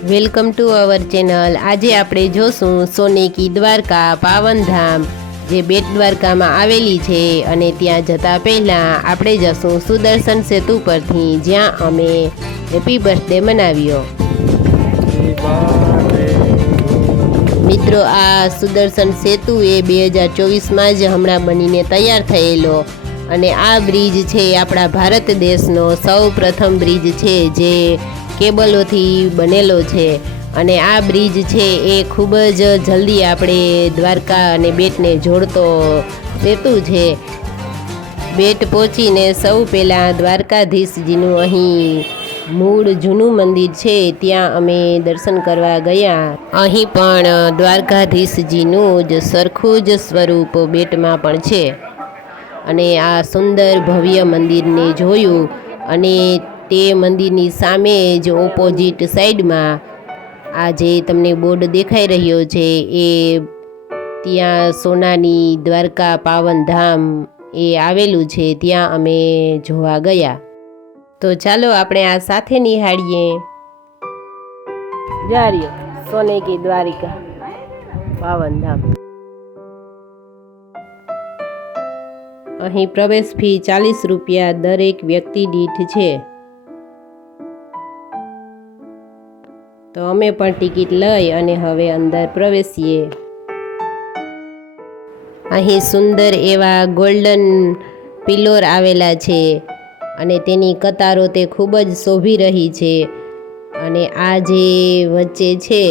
Welcome to our channel. આજે આપણે જોશું સોને કી દ્વારકા પાવનધામ જે બેટ દ્વારકામાં આવેલી છે અને ત્યાં જતાં પહેલાં આપણે જશું સુદર્શન સેતુ પરથી, જ્યાં અમે હેપી બર્થડે મનાવ્યો। મિત્રો, આ સુદર્શન સેતુ એ 2024માં જ હમણાં બનીને તૈયાર થયેલો અને આ બ્રિજ છે આપણા ભારત દેશનો સૌ પ્રથમ બ્રિજ છે જે કેબલોથી બનેલો છે અને આ બ્રિજ છે એ ખૂબ જ જલ્દી આપણે દ્વારકા અને બેટને જોડતો સેતુ છે। બેટ પહોંચીને સૌ પહેલાં દ્વારકાધીશજીનું અહીં મૂળ જૂનું મંદિર છે ત્યાં અમે દર્શન કરવા ગયા। અહીં પણ દ્વારકાધીશજીનું જ સરખું જ સ્વરૂપ બેટમાં પણ છે અને આ સુંદર ભવ્ય મંદિરને જોયું અને તે મંદિરની સામે જ ઓપોઝિટ સાઈડમાં આ જે તમને બોર્ડ દેખાઈ રહ્યો છે એ ત્યાં સોનાની દ્વારકા પાવનધામ એ આવેલું છે, ત્યાં અમે જોવા ગયા। તો ચાલો આપણે આ સાથે નિહાળીએ। જાર્યો સોને કી દ્વારિકા પાવનધામ। અહીં પ્રવેશ ફી 40 રૂપિયા દરેક વ્યક્તિ દીઠ છે। તો અમે પણ ટિકિટ લઈ અને હવે અંદર પ્રવેશીએ। અહીં સુંદર એવા ગોલ્ડન પિલોર આવેલા છે અને તેની કતારો તે ખૂબ જ શોભી રહી છે અને આ જે વચ્ચે છે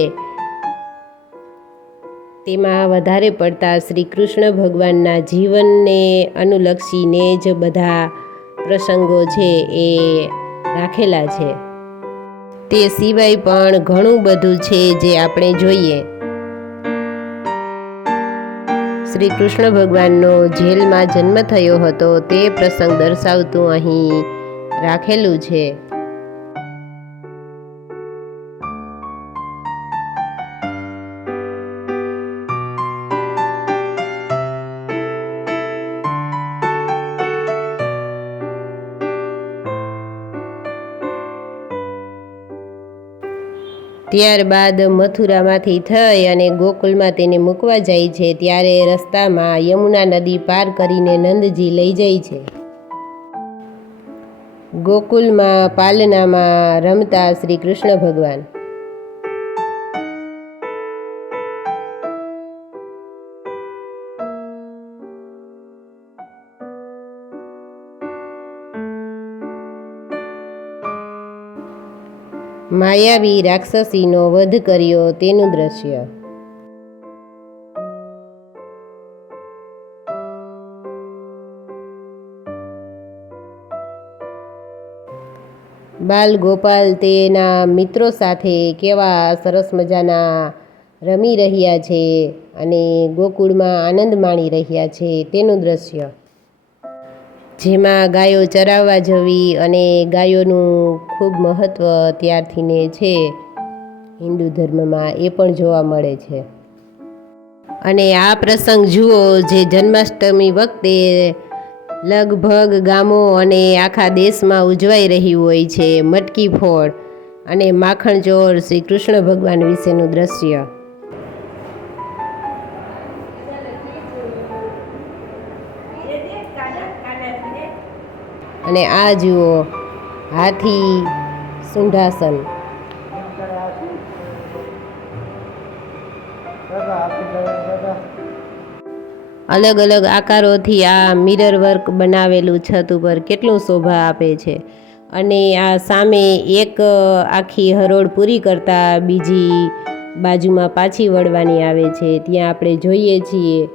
તેમાં વધારે પડતા શ્રી કૃષ્ણ ભગવાનના જીવનને અનુલક્ષીને જ બધા પ્રસંગો છે એ રાખેલા છે। તે સિવાય પણ ઘણું બધું છે જે આપણે જોઈએ। શ્રી કૃષ્ણ ભગવાનનો જેલમાં જન્મ થયો હતો તે પ્રસંગ દર્શાવતું અહીં રાખેલું છે। ત્યારબાદ મથુરામાંથી થઈ અને ગોકુલમાં તેને મૂકવા જાય છે ત્યારે રસ્તામાં યમુના નદી પાર કરીને નંદજી લઈ જાય છે। ગોકુલમાં પાલનામાં રમતા શ્રી કૃષ્ણ ભગવાન। માયાવી રાક્ષસીનો વધ કર્યો તેનું દ્રશ્ય। બાલ ગોપાલ તેના મિત્રો સાથે કેવા સરસ મજાના રમી રહ્યા છે અને ગોકુળમાં આનંદ માણી રહ્યા છે તેનું દ્રશ્ય, જેમાં ગાયો ચરાવવા જવી અને ગાયોનું ખૂબ મહત્ત્વ ત્યારથીને છે હિન્દુ ધર્મમાં એ પણ જોવા મળે છે। અને આ પ્રસંગ જુઓ જે જન્માષ્ટમી વખતે લગભગ ગામો અને આખા દેશમાં ઉજવાઈ રહ્યું હોય છે। મટકી ફોડ અને માખણ ચોર શ્રી કૃષ્ણ ભગવાન વિશેનું દ્રશ્ય। અને આ જુઓ હાથી સિંહાસન। અલગ અલગ આકારોથી આ મિરર વર્ક બનાવેલું છત ઉપર કેટલું શોભા આપે છે અને આ સામે એક આખી હરોળ પૂરી કરતાં બીજી બાજુમાં પાછી વળવાની આવે છે, ત્યાં આપણે જોઈએ છીએ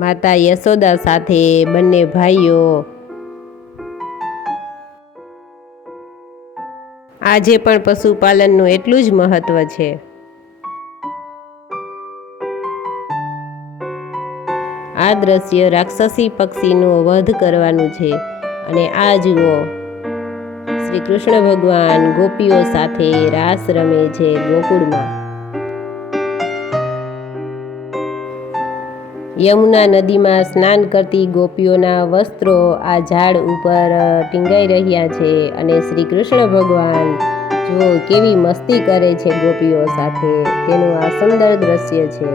માતા યશોદા સાથે બંને ભાઈઓ। આજે પણ પશુપાલનનું એટલું જ મહત્ત્વ છે। આ દ્રશ્ય રાક્ષસી પક્ષીનો વધ કરવાનું છે અને આ જુઓ શ્રી કૃષ્ણ ભગવાન ગોપીઓ સાથે રાસ રમે છે ગોકુળમાં। યમુના નદીમાં સ્નાન કરતી ગોપીઓના વસ્ત્રો આ ઝાડ ઉપર ટીંગાઈ રહ્યા છે અને શ્રી કૃષ્ણ ભગવાન જુઓ કેવી મસ્તી કરે છે ગોપીઓ સાથે, તેનું આ સુંદર દ્રશ્ય છે.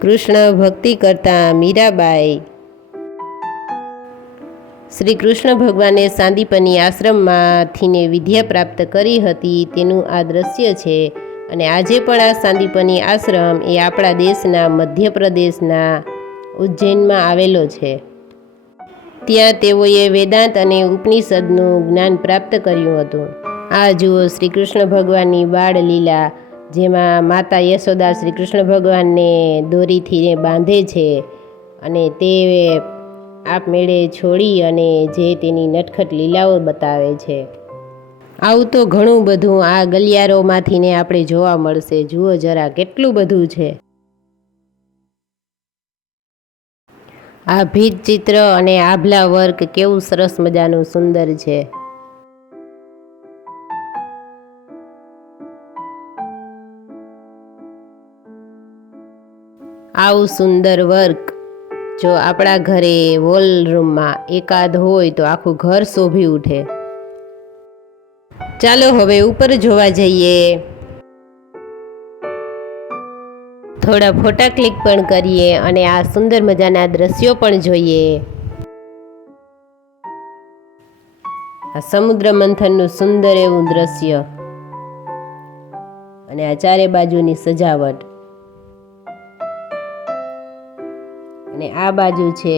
કૃષ્ણ ભક્તિ કરતા મીરાબાઈ. શ્રી કૃષ્ણ ભગવાને સાંદીપની આશ્રમમાંથીને વિદ્યા પ્રાપ્ત કરી હતી તેનું આ દ્રશ્ય છે. અને આજે પણ આ સાંદીપની આશ્રમ એ આપણા દેશના મધ્યપ્રદેશના ઉજ્જૈનમાં આવેલો છે. ત્યાં તેઓએ વેદાંત અને ઉપનિષદનું જ્ઞાન પ્રાપ્ત કર્યું હતું. આ જુઓ શ્રી કૃષ્ણ ભગવાનની બાળ લીલા, જેમાં માતા યશોદા શ્રી કૃષ્ણ ભગવાનને દોરીથી બાંધે છે અને તે આપમેળે છોડી અને જે તેની નટખટ લીલાઓ બતાવે છે. આવું તો ઘણું બધું આ ગલિયારોમાંથીને આપણે જોવા મળશે. જુઓ જરા કેટલું બધું છે. આ ભીત ચિત્ર અને આભલા વર્ક કેવું સરસ મજાનું સુંદર છે. આવું સુંદર વર્ક જો આપણા ઘરે વોલ રૂમમાં એકાદ હોય તો આખું ઘર શોભી ઉઠે. ચાલો હવે ઉપર જોવા જઈએ. થોડા ફોટા ક્લિક પણ કરીએ અને આ સુંદર મજાના દ્રશ્યો પણ જોઈએ. આ સમુદ્ર મંથનનું સુંદર એવું દ્રશ્ય અને આ ચારે બાજુની સજાવટ. અને આ બાજુ છે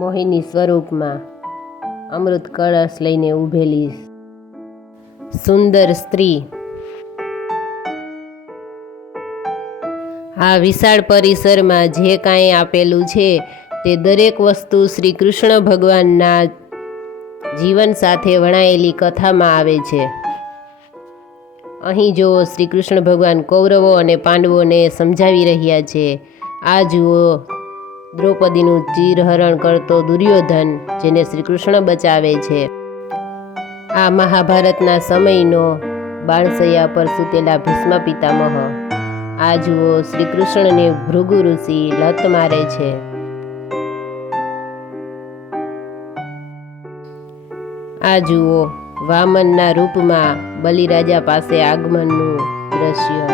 મોહિની સ્વરૂપમાં અમૃત કળશ લઈને ઊભેલી સુંદર સ્ત્રી. આ વિશાળ પરિસરમાં જે કાંઈ આપેલું છે તે દરેક વસ્તુ શ્રી કૃષ્ણ ભગવાનના જીવન સાથે વણાયેલી કથામાં આવે છે. અહીં જુઓ શ્રી કૃષ્ણ ભગવાન કૌરવો અને પાંડવોને સમજાવી રહ્યા છે. આ જુઓ દ્રૌપદીનું ચીરહરણ કરતો દુર્યોધન, જેને શ્રી કૃષ્ણ બચાવે છે. આ મહાભારતના સમયનો બાણસૈયા પર સૂતેલા ભીષ્મ પિતામહ. આ જુઓ શ્રી કૃષ્ણને ભૃગુ ઋષિ લત મારે છે. આ જુઓ વામનના રૂપમાં બલિરાજા પાસે આગમનનું દ્રશ્ય.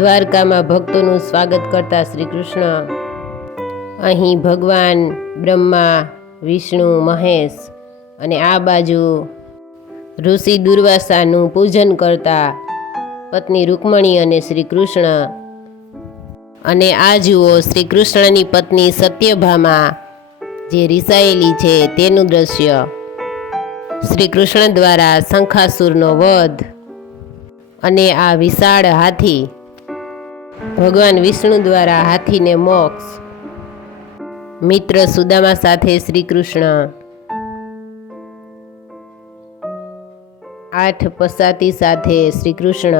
દ્વારકામાં ભક્તોનું સ્વાગત કરતા શ્રી કૃષ્ણ. અહીં ભગવાન બ્રહ્મા, વિષ્ણુ, મહેશ અને આ બાજુ ઋષિ દુર્વાસાનું પૂજન કરતા પત્ની રૂકમણી અને શ્રી કૃષ્ણ. અને આ જુઓ શ્રી કૃષ્ણની પત્ની સત્યભામા જે રીસાયેલી છે તેનું દ્રશ્ય. શ્રી કૃષ્ણ દ્વારા શંખાસુરનો વધ અને આ વિશાળ હાથી. ભગવાન વિષ્ણુ દ્વારા હાથીને મોક્ષ. મિત્ર સુદામા સાથે શ્રી કૃષ્ણ. 8 પસાતી સાથે શ્રી કૃષ્ણ.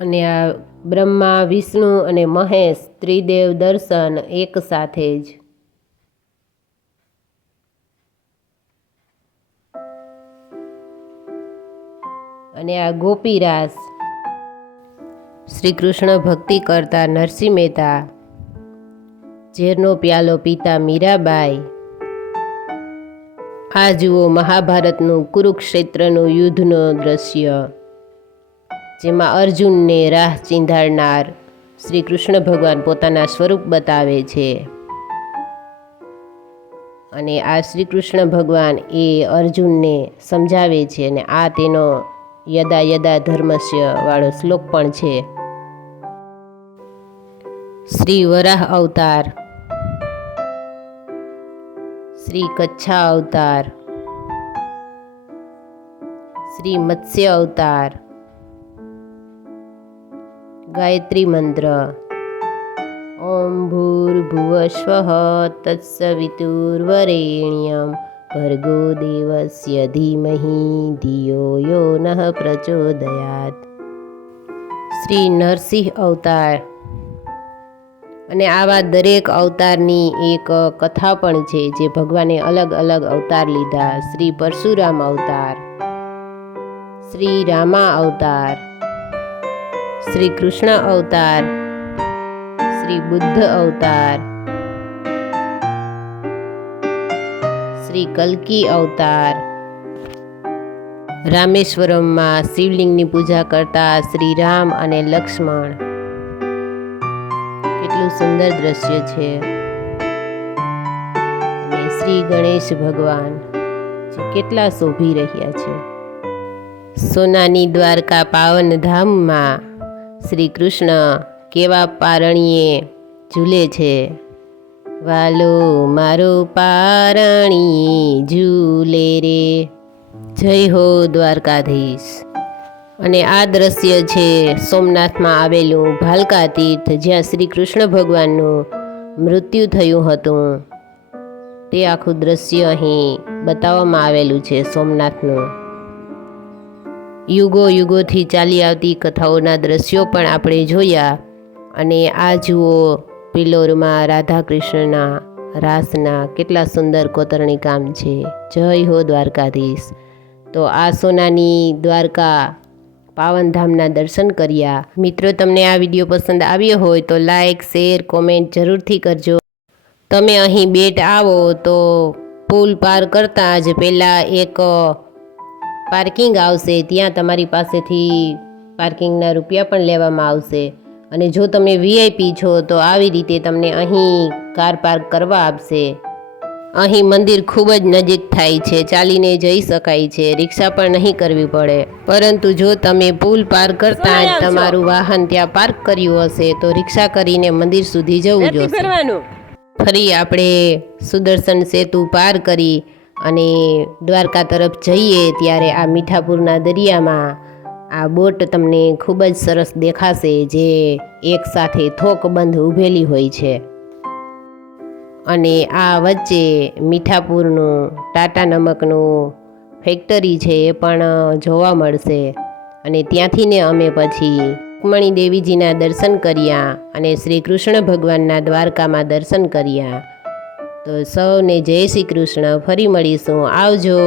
અને આ બ્રહ્મા, વિષ્ણુ અને મહેશ ત્રિદેવ દર્શન એક સાથે જ. અને આ ગોપીરાસ. શ્રી કૃષ્ણ ભક્તિ કરતા નરસિંહ મહેતા, ઝેરનો પ્યાલો પીતા મીરાબાઈ. આ જુઓ મહાભારતનું કુરુક્ષેત્રનું યુદ્ધનો દ્રશ્ય, જેમાં અર્જુનને રાહ ચીંધાડનાર શ્રી કૃષ્ણ ભગવાન પોતાના સ્વરૂપ બતાવે છે. અને આ શ્રી કૃષ્ણ ભગવાન એ અર્જુનને સમજાવે છે અને આ તેનો યદા યદા ધર્મસ્ય વાળો શ્લોક પણ છે. શ્રી વરાહ અવતાર, શ્રી કચ્છા અવતાર, શ્રી મત્સ્ય અવતાર, ગાયત્રી મંત્ર. ઓમ ભૂર્ભુવસ્વઃ તત્સવિતુર્વરેણ્યં ભર્ગો દેવસ્ય ધીમહિ ધિયો યો નઃ પ્રચોદયાત. શ્રી નરસિંહ અવતાર, અને આવા દરેક અવતારની એક કથા પણ છે, જે ભગવાને અલગ અલગ અવતાર લીધા. શ્રી પરશુરામ અવતાર, શ્રી રામા અવતાર, શ્રી કૃષ્ણ અવતાર, શ્રી બુદ્ધ અવતાર, શ્રી કલ્કી અવતાર, રામેશ્વરમમાં શિવલિંગની પૂજા કરતા શ્રી રામ અને લક્ષ્મણ. કેટલું સુંદર દ્રશ્ય છે. અને શ્રી ગણેશ ભગવાન જે કેટલા શોભી રહ્યા છે. સોનાની દ્વારકા પાવન ધામમાં શ્રી કૃષ્ણ કેવા પારણીએ ઝૂલે છે. વાલો મારો પારણી ઝૂલે રે, જય હો દ્વારકાધીશ. અને આ દ્રશ્ય છે સોમનાથમાં આવેલું ભાલકા તીર્થ, જ્યાં શ્રી કૃષ્ણ ભગવાનનું મૃત્યુ થયું હતું. તે આખું દ્રશ્ય અહીં બતાવવામાં આવેલું છે સોમનાથનું. યુગો યુગોથી ચાલી આવતી કથાઓના દ્રશ્યો પણ આપણે જોયા. અને આ જુઓ, પિલોરમાં રાધા કૃષ્ણના રાસના કેટલા સુંદર કોતરણી કામ છે. જય હો દ્વારકાધીશ. તો આ સોનાની દ્વારકા પાવનધામના દર્શન કર્યા. મિત્રો, તમને આ વિડીયો પસંદ આવ્યો હોય તો લાઈક, શેર, કોમેન્ટ જરૂરથી કરજો. તમે અહીં બેટ આવો તો પુલ પાર કરતાં જ પહેલાં એક પાર્કિંગ આવશે. ત્યાં તમારી પાસેથી પાર્કિંગના રૂપિયા પણ લેવામાં આવશે. અને જો તમે વીઆઈપી છો તો આવી રીતે તમને અહીં કાર પાર્ક કરવા આપશે. અહીં મંદિર ખૂબ જ નજીક થાય છે, ચાલીને જઈ શકાય છે, રિક્ષા પણ નહીં કરવી પડે. પરંતુ જો તમે પુલ પાર કરતાં જ તમારું વાહન ત્યાં પાર્ક કર્યું હશે તો રિક્ષા કરીને મંદિર સુધી જવું જોઈશે. ફરી આપણે સુદર્શન સેતુ પાર કરી અને દ્વારકા તરફ જઈએ ત્યારે આ મીઠાપુરના દરિયામાં આ બોટ તમને ખૂબ જ સરસ દેખાશે, જે એક સાથે થોકબંધ ઊભેલી હોય છે. અને આ વચ્ચે મીઠાપુરનું ટાટા નમકનું ફેક્ટરી છે એ પણ જોવા મળશે. અને ત્યાંથી ને અમે પછી રૂકમણી દેવીજીના દર્શન કર્યા અને શ્રી કૃષ્ણ ભગવાનના દ્વારકામાં દર્શન કર્યા. તો સૌને જય શ્રી કૃષ્ણ. ફરી મળીશું. આવજો.